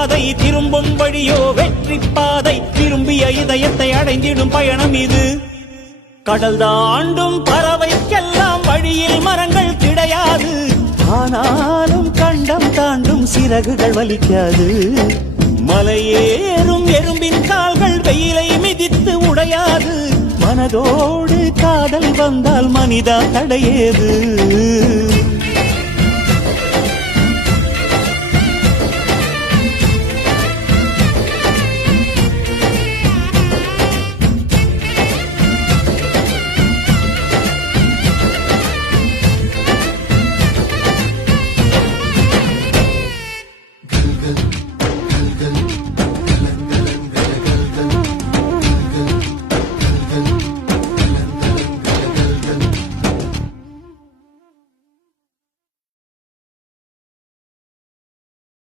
பாதை திரும்பும் வழியோ வெற்றி பாதை விரும்பிய இதயத்தை அடைந்திடும் பயணம் இது கடல் தாண்டும் பறவைக்கெல்லாம் வழியில் மரங்கள் கிடையாது ஆனாலும் கண்டம் தாண்டும் சிறகுகள் வலிக்காது மலையேறும் எறும்பின் கால்கள் வெயிலை மிதித்து உடையாது மனதோடு காதல் வந்தால் மனிதா தடையேது